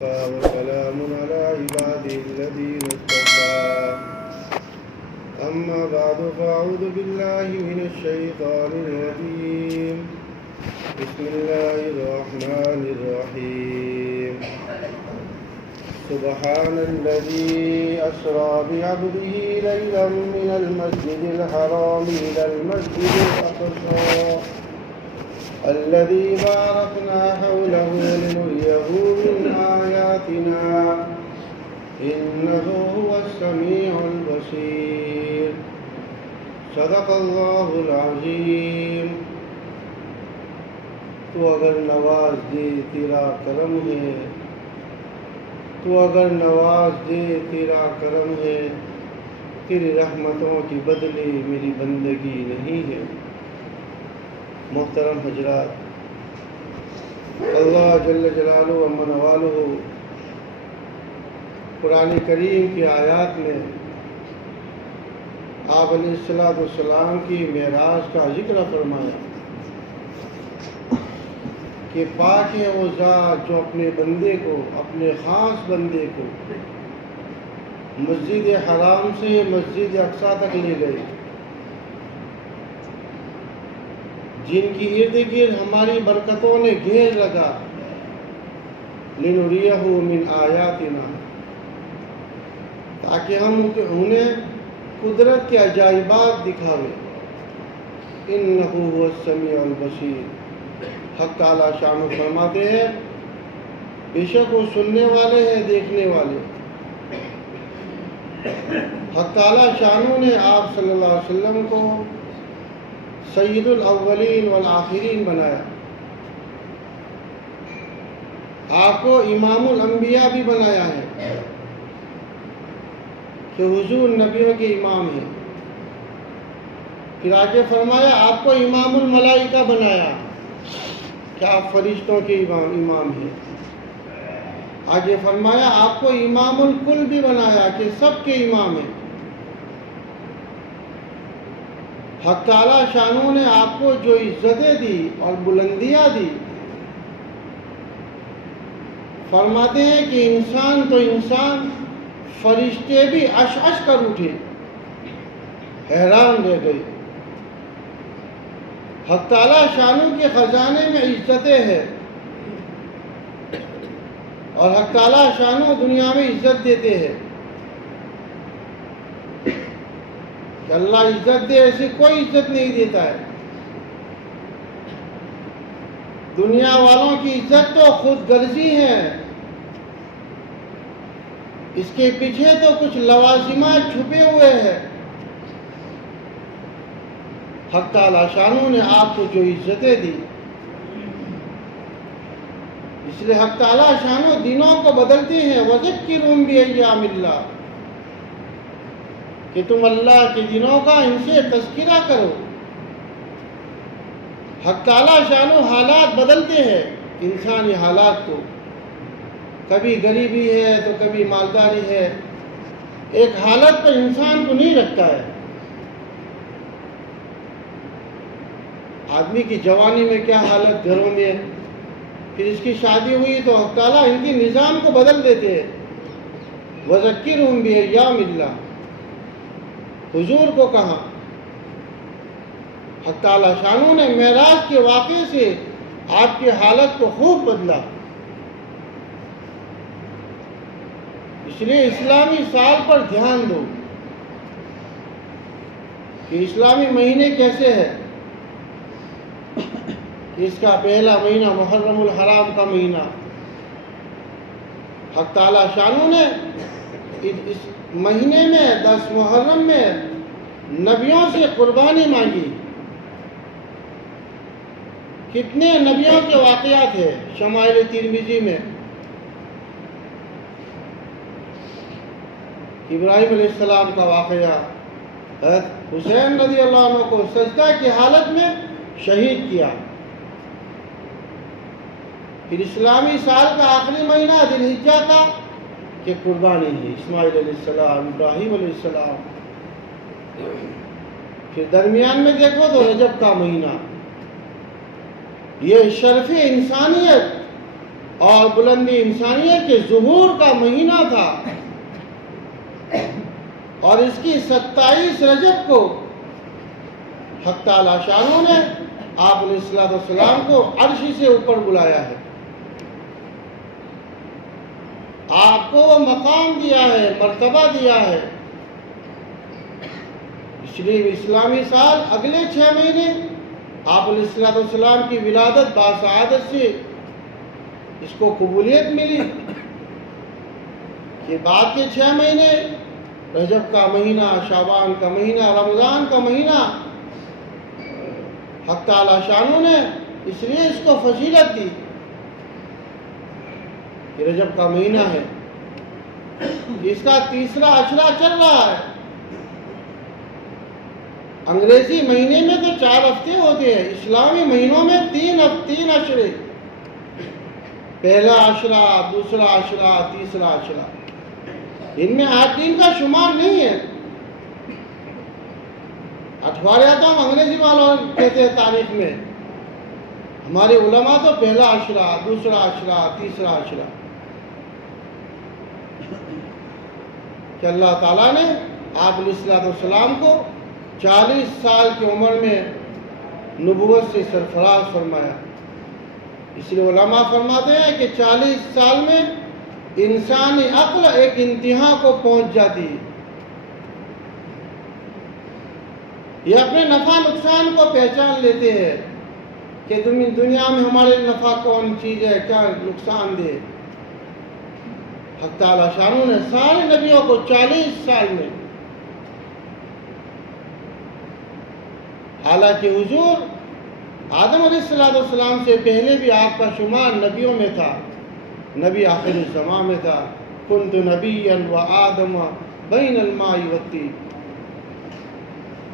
وسلام على عباده الذين اصطفى أما بعد فأعوذ بالله من الشيطان الرجيم بسم الله الرحمن الرحيم سبحان الذي أسرى بعبده ليلا من المسجد الحرام إلى المسجد الأقصى الذي باركنا حوله لنريه من آياتنا إنه هو السميع البصير صدق اللہ العظیم۔ تو اگر نواز دے تیرا کرم ہے، تو اگر نواز دے تیرا کرم ہے، تیری رحمتوں کی بدلے میری بندگی نہیں ہے۔ محترم حضرات، اللہ جل جلالہ و منوالہ قرآن کریم کی آیات میں آپ علیہ السلام کی معراج کا ذکر فرمایا کہ پاک ہے وہ ذات جو اپنے بندے کو، اپنے خاص بندے کو مسجد حرام سے مسجد اقصیٰ تک لے گئے، جن کی ارد گرد ہماری برکتوں نے گھیر لگا، لنریہ من آیاتنا، تاکہ ہم انہیں قدرت کے عجائبات دکھاویں۔ انہ هو السمیع البصیر، حق تعالی شان فرماتے ہیں بے شک وہ سننے والے ہیں، دیکھنے والے۔ حق تعالی شانوں نے آپ صلی اللہ علیہ وسلم کو سید الاولین والآخرین بنایا، آپ کو امام الانبیاء بھی بنایا ہے کہ حضور نبیوں کے امام ہیں۔ پھر آگے فرمایا آپ کو امام الملائکہ بنایا کہ آپ فرشتوں کے امام ہیں۔ آگے فرمایا آپ کو امام الکل بھی بنایا کہ سب کے امام ہیں۔ حق تعالی شانوں نے آپ کو جو عزتیں دی اور بلندیاں دی، فرماتے ہیں کہ انسان تو انسان، فرشتے بھی عش عش کر اٹھے، حیران رہ گئے۔ حق تعالی شانوں کے خزانے میں عزتیں ہیں، اور حق تعالی شانوں دنیا میں عزت دیتے ہیں کہ اللہ عزت دے، ایسی کوئی عزت نہیں دیتا ہے۔ دنیا والوں کی عزت تو خود غرضی ہے، اس کے پیچھے تو کچھ لوازمات چھپے ہوئے ہیں۔ حق تعالی شانوں نے آپ کو جو عزتیں دی، اس لیے حق تعالی شانوں دنوں کو بدلتے ہیں۔ وَذَكِّرْهُمْ بِأَيَّامِ اللَّهِ، کہ تم اللہ کے دنوں کا ان سے تذکرہ کرو۔ حق تعالی شانوں حالات بدلتے ہیں، انسانی حالات کو، کبھی غریبی ہے تو کبھی مالداری ہے، ایک حالت پر انسان کو نہیں رکھتا ہے۔ آدمی کی جوانی میں کیا حالت گھروں میں، پھر اس کی شادی ہوئی تو حق تعالیٰ ان کی نظام کو بدل دیتے ہیں۔ وَذَكِّرْهُمْ بِأَيَّامِ اللَّهِ، حضور کو کہا، حق تعالی شانوں نے معراج کے واقعے سے آپ کی حالت کو خوب بدلا۔ اس لیے اسلامی سال پر دھیان دو کہ اسلامی مہینے کیسے ہیں۔ اس کا پہلا مہینہ محرم الحرام کا مہینہ، حق تعالی شانوں نے اس مہینے میں 10 محرم میں نبیوں سے قربانی مانگی۔ کتنے نبیوں کے واقعات ہیں شمائل ترمذی میں۔ ابراہیم علیہ السلام کا واقعہ، حسین رضی اللہ عنہ کو سجدہ کی حالت میں شہید کیا۔ پھر اسلامی سال کا آخری مہینہ ذی الحجہ کا کہ قربانی ہے، اسماعیل علیہ السلام، ابراہیم علیہ السلام۔ پھر درمیان میں دیکھو تو رجب کا مہینہ، یہ شرف انسانیت اور بلندی انسانیت کے ظہور کا مہینہ تھا، اور اس کی 27 رجب کو حق تعالی شانہ نے آپ علیہ السلام کو عرش سے اوپر بلایا ہے، آپ کو وہ مقام دیا ہے، مرتبہ دیا ہے۔ اس لیے اسلامی سال اگلے 6 مہینے آپ علیہ السلام کی ولادت باسعادت سے اس کو قبولیت ملی کہ بعد کے 6 مہینے رجب کا مہینہ، شعبان کا مہینہ، رمضان کا مہینہ حق تعالی شانہ نے اس لیے اس کو فضیلت دی کہ رجب کا مہینہ ہے، اس کا تیسرا عشرہ چل رہا ہے۔ انگریزی مہینے میں تو 4 ہفتے ہوتے ہیں، اسلامی مہینوں میں 3 عشرے، پہلا عشرہ، دوسرا عشرہ، تیسرا عشرہ، ان میں 8 دن کا شمار نہیں ہے۔ اٹھواریہ تو ہم انگریزی والوں کہتے ہیں تاریخ میں، ہمارے علماء تو پہلا عشرہ، دوسرا عشرہ، تیسرا عشرہ، کہ اللہ تعالیٰ نے آپ علیہ السلام کو 40 سال کی عمر میں نبوت سے سرفراز فرمایا۔ اس لیے علماء فرماتے ہیں کہ 40 سال میں انسانی عقل ایک انتہا کو پہنچ جاتی ہے، یہ اپنے نفع نقصان کو پہچان لیتے ہیں کہ دنیا میں ہمارے نفع کون چیز ہے، کیا نقصان دے۔ حق تعالی شانہ نے سارے نبیوں کو 40 سال میں، حالانکہ حضور آدم علیہ السلام سے پہلے بھی آپ کا شمار نبیوں میں تھا، نبی آخر الزمان میں تھا، کنت نبیا و آدم بین الماء والطین،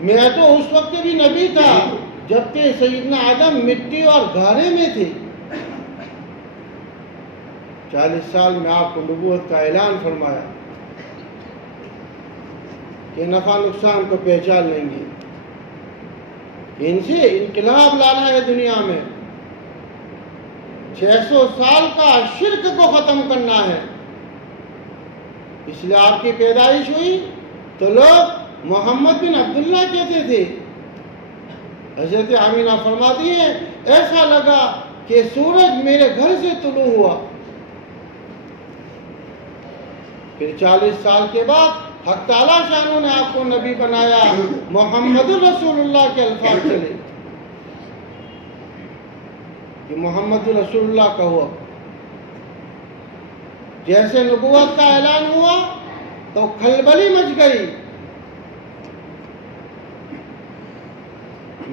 میں تو اس وقت بھی نبی تھا جبکہ سیدنا آدم مٹی اور گارے میں تھے۔ 40 سال میں آپ کو نبوت کا اعلان فرمایا کہ نفع نقصان کو پہچان لیں گے، ان سے انقلاب لانا ہے دنیا میں، 600 سال کا شرک کو ختم کرنا ہے۔ اس لیے آپ کی پیدائش ہوئی تو لوگ محمد بن عبداللہ کہتے تھے۔ حضرت آمینہ فرماتی ہیں ایسا لگا کہ سورج میرے گھر سے طلوع ہوا۔ پھر 40 سال کے بعد حق تعالی شانہ نے آپ کو نبی بنایا، محمد رسول اللہ کے الفاظ چلے کہ محمد رسول اللہ کا ہوا۔ جیسے نبوت کا اعلان ہوا تو کھلبلی مچ گئی،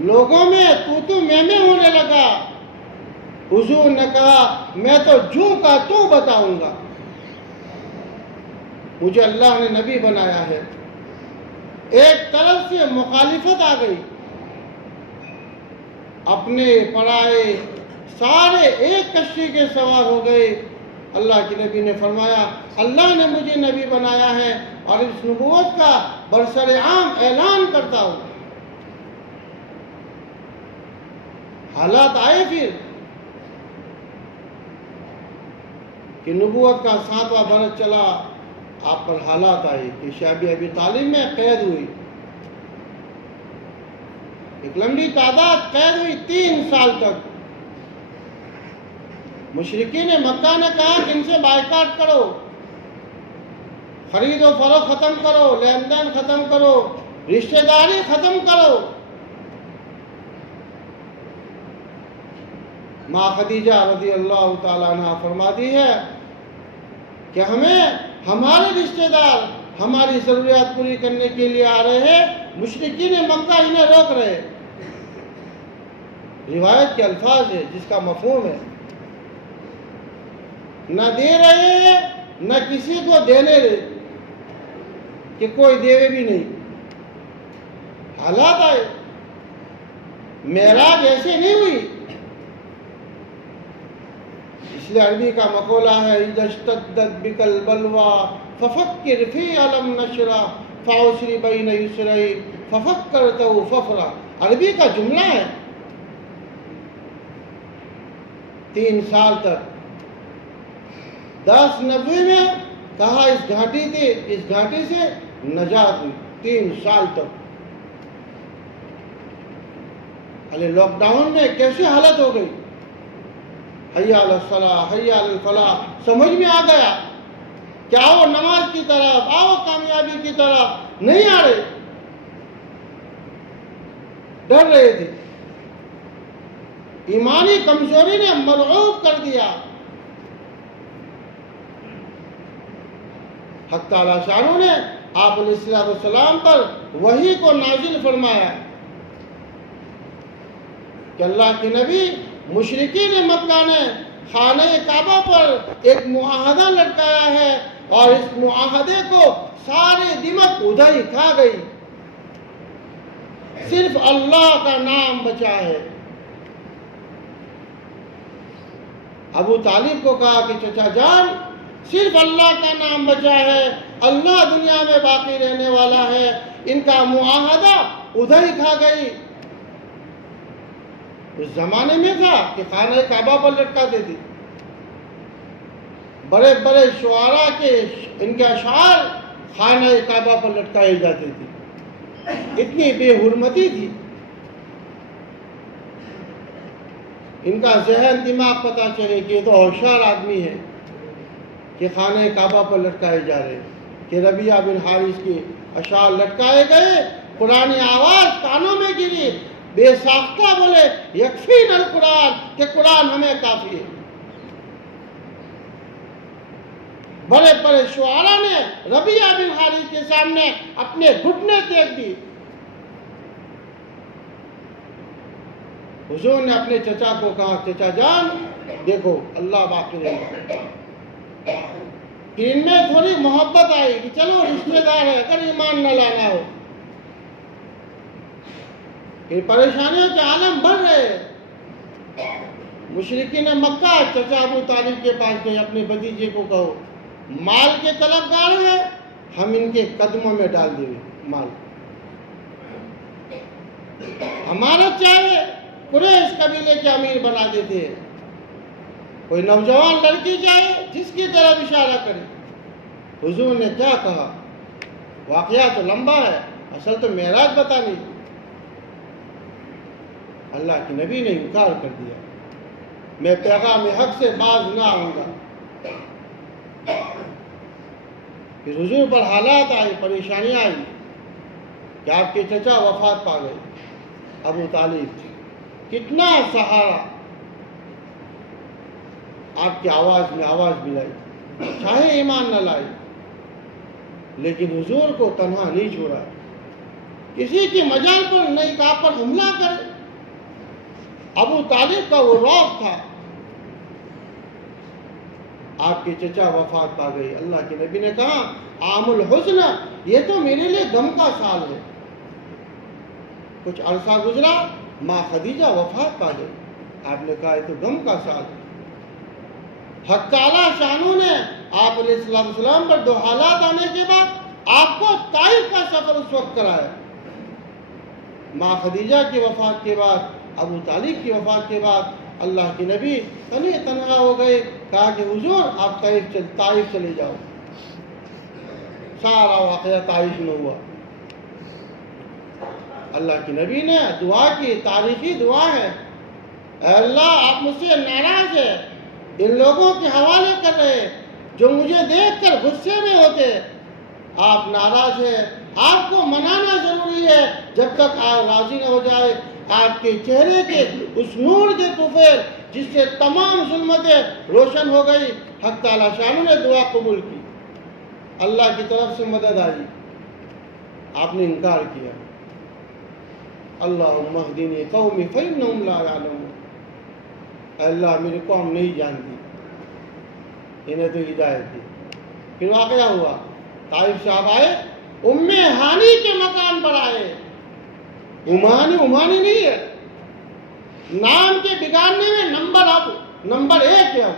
لوگوں میں تو میں ہونے لگا۔ حضور نے کہا میں تو جو کا تو بتاؤں گا، مجھے اللہ نے نبی بنایا ہے۔ ایک طرف سے مخالفت آ گئی، اپنے پرائے سارے ایک کشتی کے سوار ہو گئے۔ اللہ کے نبی نے فرمایا اللہ نے مجھے نبی بنایا ہے اور اس نبوت کا برسر عام اعلان کرتا ہوں۔ حالات آئے پھر کہ نبوت کا 7واں برس چلا، آپ پر حالات آئے کہ شعب ابی طالب میں قید ہوئی، ایک لمبی تعداد قید ہوئی 3 سال تک۔ مشرکین مکہ نے کہا کہ ان سے بائیکاٹ کرو، خرید و فروخت ختم کرو، لین دین ختم کرو، رشتہ داری ختم کرو۔ ماں خدیجہ رضی اللہ تعالیٰ عنہ فرماتی ہے کہ ہمیں ہمارے رشتہ دار ہماری ضروریات پوری کرنے کے لیے آ رہے ہیں، مشرکین مکہ انہیں روک رہے۔ روایت کے الفاظ ہے جس کا مفہوم ہے نہ دے رہے ہیں نہ کسی کو دینے رہے کہ کوئی دیوے بھی نہیں۔ حالات آئے، معراج ایسے نہیں ہوئی۔ اس لیے عربی کا مقولہ ہے اذا اشتدت بک البلوى ففکر فی علم نشرہ فاؤسری بین یسرین ففکرتہ ففرہ، عربی کا جملہ ہے۔ 3 سال تک 1090 میں کہا اس گھاٹی سے نجات ہوئی 3 سال تک. ارے لاک ڈاؤن میں کیسی حالت ہو گئی. حی علی الصلاۃ حی علی الفلاح سمجھ میں آ گیا کہ آؤ نماز کی طرف, آؤ کامیابی کی طرف. نہیں آ رہے, ڈر رہے تھے. ایمانی کمزوری نے مرعوب کر دیا. حق تعالیٰ شانہ نے آپ علیہ السلام پر وحی کو نازل فرمایا کہ اللہ کے نبی مشرکین مکہ نے خانہ کعبہ پر ایک معاہدہ لٹکایا ہے اور اس معاہدے کو سارے دمک ادھر کھا گئی. صرف اللہ کا نام بچا ہے. ابو طالب کو کہا کہ چچا جان صرف اللہ کا نام بچا ہے, اللہ دنیا میں باقی رہنے والا ہے. ان کا معاہدہ ادھر ہی کھا گئی. اس زمانے میں تھا کہ خانہ کعبہ پر لٹکاتے تھے. بڑے بڑے شعراء کے ان کے اشعار خانہ کعبہ پر لٹکائے جاتے تھے. اتنی بے حرمتی تھی. ان کا ذہن دماغ پتہ چلے کہ یہ تو ہوشیار آدمی ہے کہ خانہ کعبہ پر لٹکائے جا رہے, کہ ربیعہ بن حارث کے اشعار لٹکائے گئے. قرآنی آواز کانوں میں گری, بے ساختہ بولے یکفینا القرآن, کہ قرآن ہمیں کافی ہے. بڑے بڑے شعراء نے ربیعہ بن حارث کے سامنے اپنے گھٹنے ٹیک دی. حضور نے اپنے چچا کو کہا چچا جان دیکھو اللہ باقی رہے. پھر ان میں تھوڑی محبت آئی کہ چلو رشتے دار ہے, اگر ایمان نہ لانا ہو. پھر پریشانیوں کے عالم بڑھ رہے. مشرکین مکہ چچا ابو طالب کے پاس گئے, اپنے بھتیجے کو کہو مال کے طلبگار ہیں, ہم ان کے قدموں میں ڈال دیں مال. ہمارا چاہے قریش قبیلے کے امیر بنا دیتے ہیں. کوئی نوجوان لڑکی چاہے جس کی طرف اشارہ کرے. حضور نے کیا کہا, واقعہ تو لمبا ہے, اصل تو معراج بتانی. اللہ کے نبی نے انکار کر دیا, میں پیغام حق سے باز نہ آؤں گا. پھر حضور پر حالات آئی, پریشانیاں آئی کہ آپ کے چچا وفات پا گئے. ابو طالب کتنا سہارا آپ کی آواز میں آواز ملائی, چاہے ایمان نہ لائے, لیکن حضور کو تنہا نہیں چھوڑا. کسی کی مجال پر نکاح پر حملہ کرے. ابو طالب کا وہ رعب تھا. آپ کے چچا وفات پا گئی. اللہ کے نبی نے کہا عام الحزن, یہ تو میرے لیے غم کا سال ہے. کچھ عرصہ گزرا, ماں خدیجہ وفات پا گئی. آپ نے کہا یہ تو غم کا سال ہے. حق تعالیٰ شانہ نے آپ علیہ السلام پر 2 حالات آنے کے بعد آپ کو طائف کا سفر اس وقت کرایا. ماں خدیجہ کی وفات کے بعد, ابو طالب کی وفات کے بعد اللہ کے نبی تنہا ہو گئے. کہا کہ حضور آپ طائف چلے جاؤ. سارا واقعہ طائف میں ہوا. اللہ کے نبی نے دعا کی, تاریخی دعا ہے, اے اللہ آپ مجھ سے ناراض ہے, ان لوگوں کے حوالے کر رہے جو مجھے دیکھ کر غصے میں ہوتے. آپ ناراض ہیں, آپ کو منانا ضروری ہے. جب تک آپ راضی نہ ہو جائے آپ کے چہرے کے اس نور کے طفیل جس سے تمام ظلمتیں روشن ہو گئی. حق تعالیٰ شانہ نے دعا قبول کی, اللہ کی طرف سے مدد آئی. آپ نے انکار کیا. اللہم اہدنی قومی فإنہم لا یعلمون. اللہ میری قوم نہیں جانتی, انہیں تو ہدایت دی. پھر واقعہ ہوا, طائف سے آپ آئے, ام ہانی کے مکان پر آئے. امانی نہیں ہے, نام کے بگاڑنے میں نمبر 1 ہے,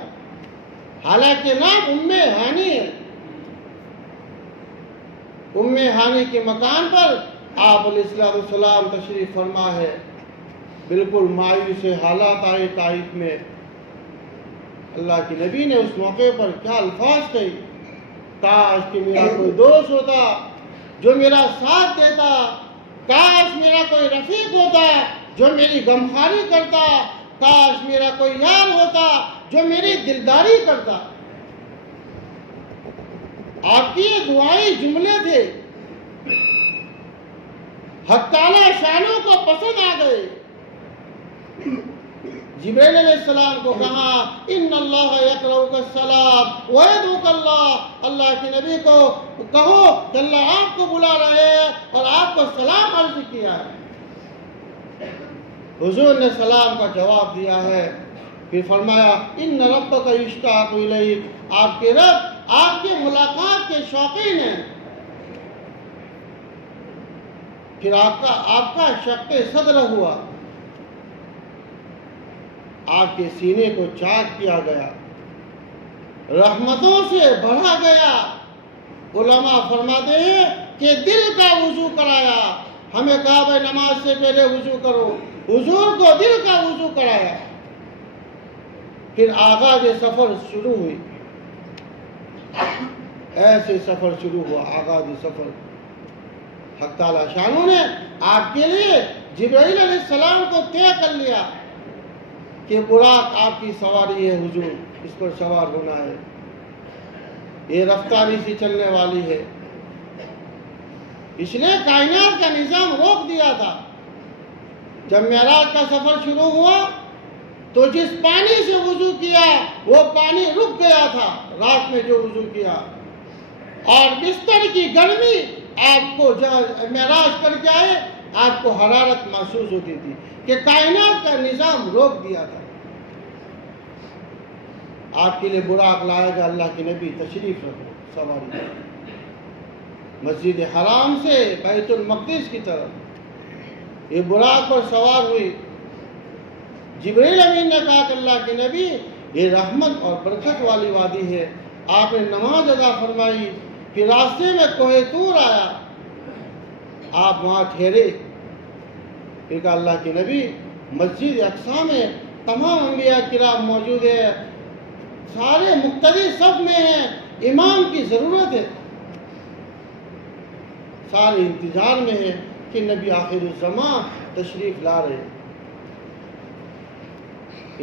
حالانکہ نام ام ہانی ہے. ام ہانی کے مکان پر آپ علیہ السلام تشریف فرما ہے. بالکل مایوس حالات آئے طائف میں. اللہ کے نبی نے اس موقع پر کیا الفاظ کہے، کاش کہ میرا کوئی دوست ہوتا جو میرا ساتھ دیتا، کاش میرا کوئی رفیق ہوتا جو میری غمخواری کرتا، کاش میرا کوئی یار ہوتا جو میری دلداری کرتا۔ آپ کی یہ دعائی جملے تھے، حق تعالی شانوں کو پسند آ گئے۔ جبرائیل علیہ السلام کو کہا ان اللہ یقرؤک السلام ویدعوک اللہ، اللہ کے نبی کو کہو کہ اللہ آپ کو بلا رہے ہیں اور آپ کو سلام عرض کیا ہے۔ حضور نے سلام کا جواب دیا ہے، پھر فرمایا ان ربک یشتاق الیک، آپ کے رب آپ کی ملاقات کے شوقین ہیں۔ پھر آپ کا شق صدر ہوا، آپ کے سینے کو چاک کیا گیا، رحمتوں سے بڑھا گیا۔ علماء فرماتے ہیں کہ دل کا وضو کرایا، ہمیں کہا بھائی نماز سے پہلے وضو کرو، حضور کو دل کا وضو کرایا۔ پھر آغاز سفر شروع ہوئی، ایسے سفر شروع ہوا، آغاز سفر۔ حق تعالی شانوں نے آپ کے لیے جبرائیل علیہ السلام کو طے کر لیا کہ براق آپ کی سواری ہے، حضور اس پر سوار ہونا ہے، یہ رفتاری سے چلنے والی ہے۔ اس نے کائنات کا نظام روک دیا تھا۔ جب معراج کا سفر شروع ہوا تو جس پانی سے وضو کیا وہ پانی رک گیا تھا، رات میں جو وضو کیا، اور بستر کی گرمی آپ کو جب معراج کر کے آئے آپ کو حرارت محسوس ہوتی تھی کہ کائنات کا نظام روک دیا تھا۔ آپ کے لیے براق لائے گا اللہ کے نبی، تشریف رکھو سواری، مسجد حرام سے بیت المقدس کی طرف یہ براق پر سوار ہوئی۔ جبرائیل امین نے کہا کہ اللہ کے نبی یہ رحمت اور برکت والی وادی ہے، آپ نے نماز ادا فرمائی، پھر راستے میں کوہ طور آیا، آپ وہاں ٹھہرے۔ پھر کہا اللہ کے نبی مسجد اقصی میں تمام انبیاء کرام موجود ہیں، سارے مقتدی صف میں ہیں، امام کی ضرورت ہے، سارے انتظار میں ہیں کہ نبی آخر الزمان تشریف لا رہے۔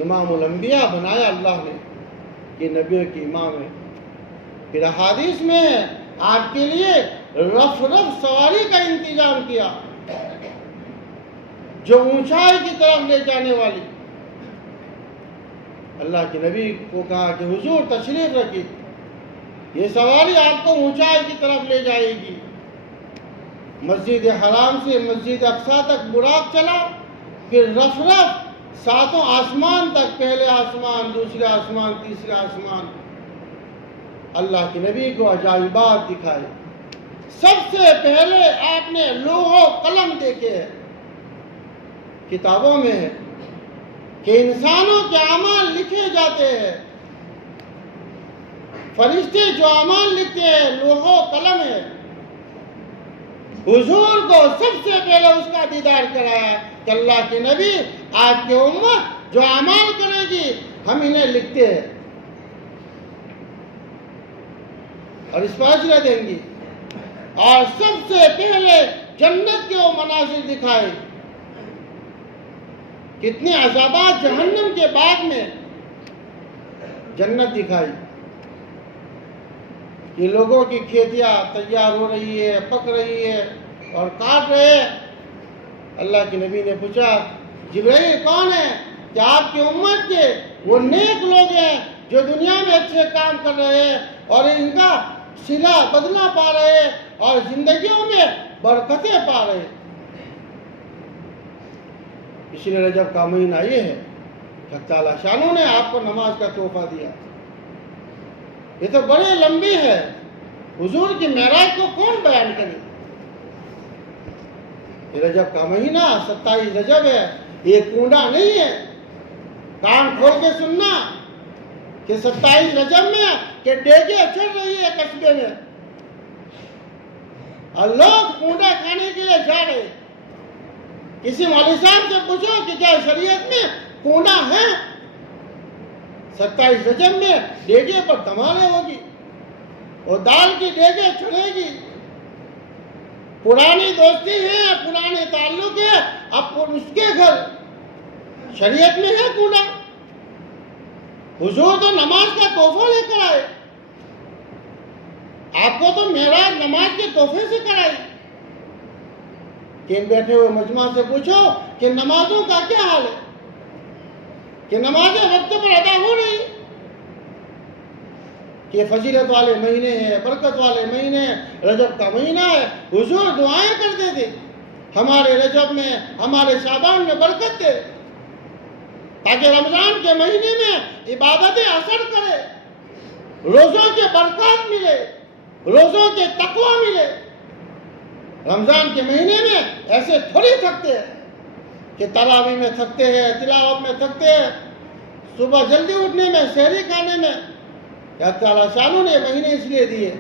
امام الانبیاء بنایا اللہ نے، یہ نبیوں کی امام ہے۔ پھر احادیث میں آپ کے لیے رف سواری کا انتظام کیا جو اونچائی کی طرف لے جانے والی۔ اللہ کے نبی کو کہا کہ حضور تشریف رکھیے، یہ سواری آپ کو اونچائی کی طرف لے جائے گی۔ مسجد حرام سے مسجد اقصی تک براق چلا، پھر رف ساتوں آسمان تک، پہلے آسمان، دوسرے آسمان، تیسرے آسمان۔ اللہ کے نبی کو عجائبات دکھائے۔ سب سے پہلے آپ نے لوح و قلم دیکھے ہیں، کتابوں میں ہے کہ انسانوں کے اعمال لکھے جاتے ہیں، فرشتے جو اعمال لکھتے ہیں لوح و قلم ہے۔ حضور کو سب سے پہلے اس کا دیدار کرایا کہ اللہ کے نبی آپ کی امت جو اعمال کرے گی ہم انہیں لکھتے ہیں اور اس پر اجر دیں گی، اور سب سے پہلے جنت کے وہ مناظر دکھائے، کتنے عذابات جہنم کے بعد میں جنت دکھائی، یہ لوگوں کی کھیتیاں تیار ہو رہی ہے، پک رہی ہے اور کاٹ رہے ہیں۔ اللہ کے نبی نے پوچھا جبرائیل کون ہے؟ کہ آپ کی امت کے وہ نیک لوگ ہیں جو دنیا میں اچھے کام کر رہے ہیں اور ان کا صلہ بدلہ پا رہے ہیں اور زندگیوں میں برکتیں پا رہے ہیں۔ اس لیے رجب کا مہینہ یہ ہے، حق تعالی شانوں نے آپ کو نماز کا تحفہ دیا۔ یہ تو بڑے لمبی ہے، حضور کی معراج کو کون بیان کرے؟ یہ رجب کا مہینہ 27 رجب ہے، یہ کونڈا نہیں ہے، کان کھول کے سننا کہ 27 رجب میں کہ ڈیگے چڑھ رہی ہے قصبے میں اور لوگ کونڈا کھانے کے لیے جا رہے۔ کسی مولوی صاحب سے پوچھو کہ کیا شریعت میں کونڈا ہے؟ 27 رجب میں ڈیگے پر دھمالے ہوگی اور دال کی ڈیگے چڑھے گی. پرانی دوستی ہے, پرانے تعلق ہے, اب اس کے گھر شریعت میں ہے کوڑا. حضور تو نماز کا تحفہ لے کر آئے, آپ کو تو معراج نماز کے تحفے سے کرائی. کہ بیٹھے ہوئے مجمع سے پوچھو کہ نمازوں کا کیا حال ہے, کہ نمازیں وقت پر ادا ہو رہی, کہ فضیلت والے مہینے ہیں, برکت والے مہینے ہیں, رجب کا مہینہ ہے. حضور دعائیں کرتے تھے ہمارے رجب میں, ہمارے شعبان میں برکت دے, تاکہ رمضان کے مہینے میں عبادتیں اثر کرے, روزوں کے برکات ملے, روزوں کے تقوی ملے. رمضان کے مہینے میں ایسے تھوڑی تھکتے ہیں کہ تراویح میں تھکتے ہیں, تلاوت میں تھکتے ہیں, صبح جلدی اٹھنے میں, سحری کھانے میں. اللہ تعالیٰ شانوں نے مہینے اس لیے دیے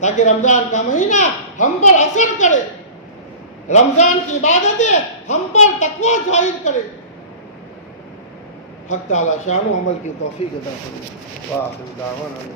تاکہ رمضان کا مہینہ ہم پر اثر کرے, رمضان کی عبادتیں ہم پر تقوی ظاہر کرے. حق تعالیٰ شانوں عمل کی توفیق عطا فرمائے. وآخر دعوانا